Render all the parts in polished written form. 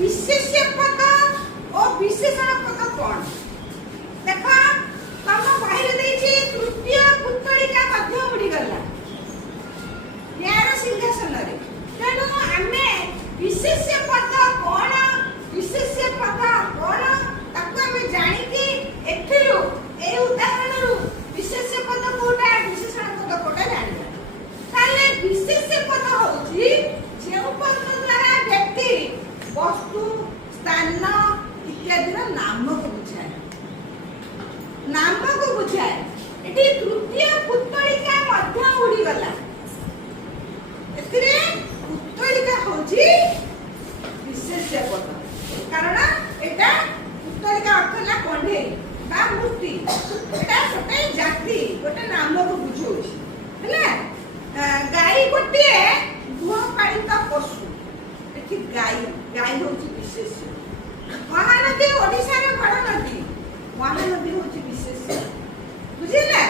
विशेष्य पद और विशेषण पद कौन देखा तम बाहर देछि तृतीय पुत्तलिका मध्य उड़ी गला यार सिंहासन रे तेणु आमे विशेष्य पद कौन विशेष्य पद कौन ताको आमे जानि कि एथिरु ए उदाहरण रु विशेष्य पद कोटा विशेषण पद कोटा जानि ताले विशेष्य पद होछि जेउ पद द्वारा व्यक्ति वस्तु स्थान इत्यादि नाम को बुझाए नाम को बुझाए एटी तृतीय पुत्तलिका मध्य उड़ी गला एथिरे पुत्तलिका होची विशेष्य पद कारण एटा पुत्तलिका अर्थ ला कंढे बा मूर्ति एटा गोटे जाति गोटे नाम को बुझौछि हैला गाई गोटे गृहपालित पशु एठी गाई गाई होची विशेष्य महानदी ओडिसा रे बड़ नदी महानदी होची विशेष्य बुझिला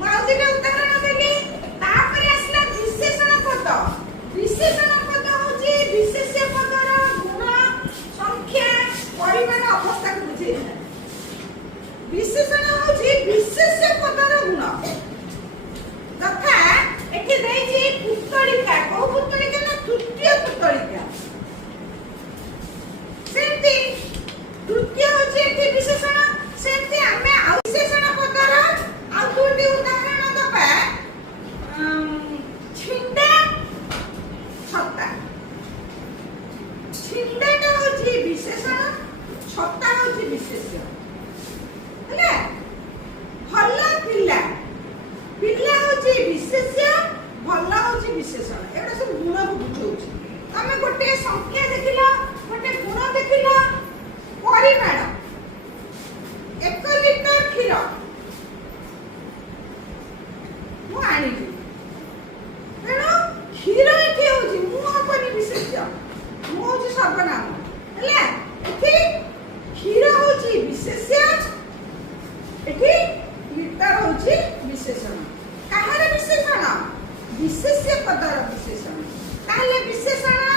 माउदिने उदाहरण देली तापरे असला विशेषण पद होची विशेष्य पदर गुण संख्या परिमाण अवस्था को बुझेला विशेषण होची विशेष्य पदर गुण तथा एठी देछि पुत्तलिका को पुत्तलिका ना तृतीय पुत्तलिका सेमती तृतीय होची एठी विशेषण सेमती आमे विशेषण पदर आ दुटी उदाहरण दबा छिंडा छिंडाटा होची विशेषण छत्ता होची विशेष्य हैला भला पिल्ला पिल्ला होची विशेष्य भला होची विशेषण एटा सब गुण को बुझौछि तमे गोटे संख्या देखिला गोटे गुण देखिला परिमाण 1 लिटर क्षीर मु आनिली तेणु क्षीर एठी होची मु अपनी विशेष्य मु होची सर्वनाम हैला एठी क्षीर होची विशेष्य एठी लिटर होची विशेषण काहर विशेषण विशेष्य पदर विशेषण ताले विशेषण